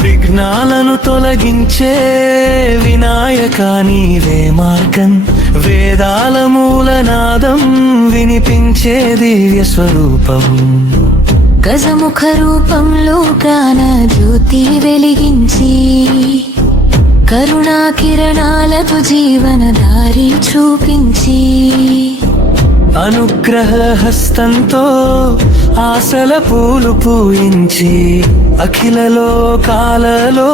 విఘ్నాలను తొలగించే వినాయక నీవే మార్గం, వేదాల మూలనాదం వినిపించే దివ్య స్వరూపం. గజముఖ రూపంలో ప్రాణ జ్యోతి వెలిగించి కరుణా కిరణాలతో జీవన దారి చూపించి అనుగ్రహ హస్తంతో ఆశల పూలు పూయించి అఖిల లోకాలలో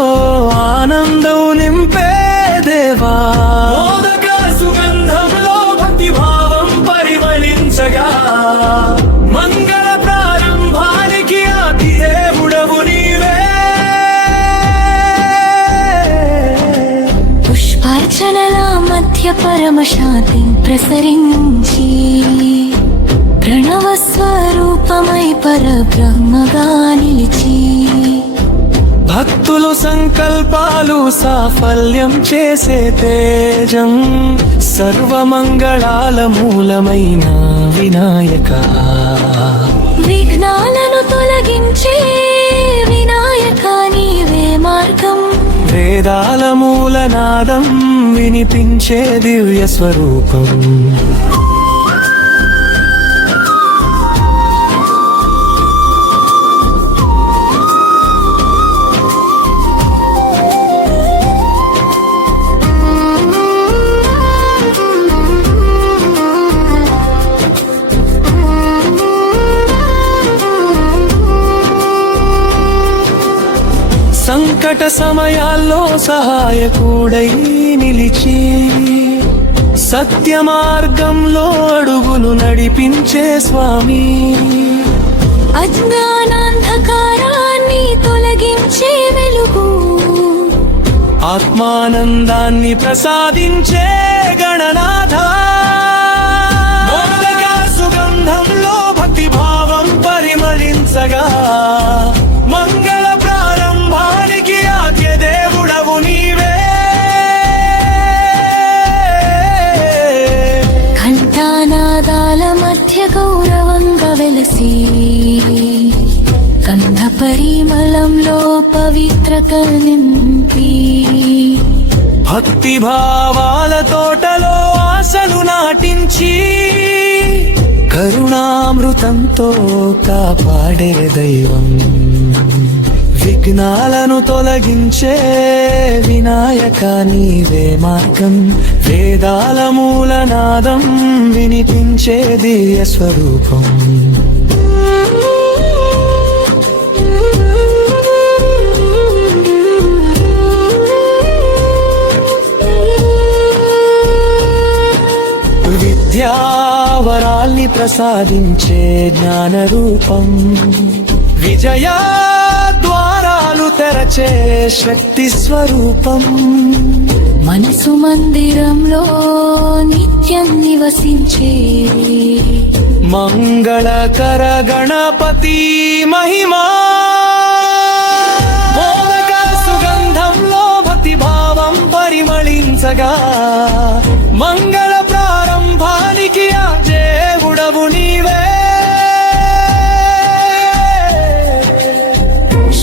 ఆనందం నింపే దేవా. మోదక సుగంధంలో భక్తి భావం పరిమళించగా మంగళ ప్రారంభానికి ఆది దేవుడవు నీవే. పుష్పార్చనల మధ్య పరమశాంతి ప్రసరించి ప్రణవ స్వరూపమై పరబ్రహ్మగా నిలిచి భక్తులు సంకల్పాలు సాఫల్యం చేసే తేజం, సర్వమంగళాల మూలమైన వినాయక. విఘ్నాలను తొలగించే వినాయక నీవే మార్గం, వేదాల మూలనాదం వినిపించే దివ్య స్వరూపం. సంకట సమయాల్లో సహాయకుడై నిలిచి సత్య మార్గంలో అడుగులు నడిపించే స్వామి. అజ్ఞానాంధకారాన్ని తొలగించే వెలుగు, ఆత్మానందాన్ని ప్రసాదించే గణనాథ. మోదక సుగంధంలో భక్తి భావం పరిమళించగా మంగళ ప్రారంభానికి ఆద్య దేవుడవు నీవే. ఘంటానాదాల మధ్య గౌరవంగా వెలసి గంధ పరిమళంలో పవిత్రత నింపి భక్తి భావాల తోటలో ఆశలు నాటించి కరుణామృతంతో కాపాడే దైవం. విఘ్నాలను తొలగించే వినాయక నీవే మార్గం, వేదాల మూలనాదం వినిపించే దివ్య స్వరూపం. విద్యావరాల్ని ప్రసాదించే జ్ఞాన రూపం, విజయా ద్వారాలు తెరచే శక్తి స్వరూపం. మనసు మందిరంలో నిత్యం నివసించే మంగళకర గణపతి మహిమా. మోదక సుగంధంలో భక్తి భావం పరిమళించగా మంగళ ప్రారంభానికి ఆ దేవుడవు నీవే.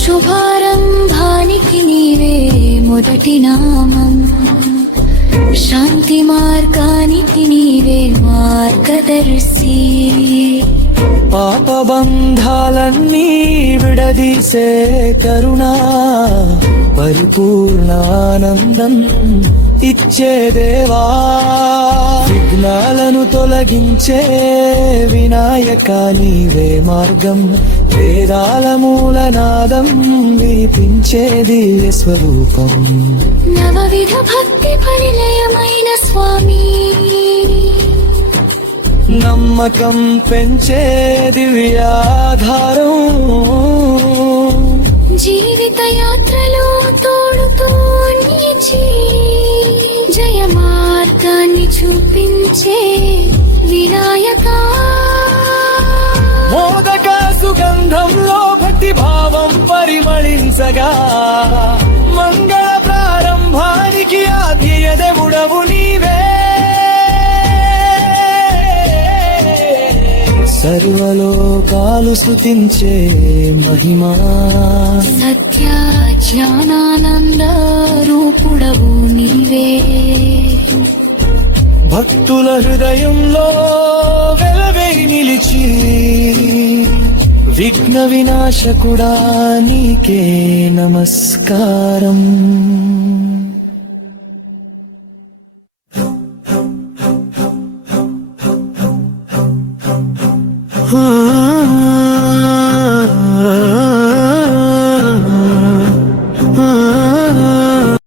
శుభారంభానికి నీవే మొదటి నామం, శాంతి మార్గానికి నీవే మార్గదర్శి. పాపబంధాలన్నీ విడదీసే కరుణా పరిపూర్ణానందం ఇచ్చే దేవా. విఘ్నాలను తొలగించే వినాయక నీవే మార్గం, వేదాల మూలనాదం వినిపించే దివ్య స్వరూపం. నవవిధ భక్తి పరిలయమైన స్వామి, నమ్మకం పెంచే దివ్యాధారం. జీవిత యాత్రలో తోడుతో నిలిచి జయ మార్గాన్ని చూపించే వినాయక మోదక సుగంధంలో భక్తి భావం పరిమళించగా మంగళ ప్రారంభానికి ఆద్యదేవుడవు నీవే సర్వలోకాలు స్తుతించే మహిమా సత్య జ్ఞానానంద రూపుడవు నీవే భక్తుల హృదయంలో వెలవై నిలిచి విఘ్న వినాశకుడా నీకే నమస్కారం.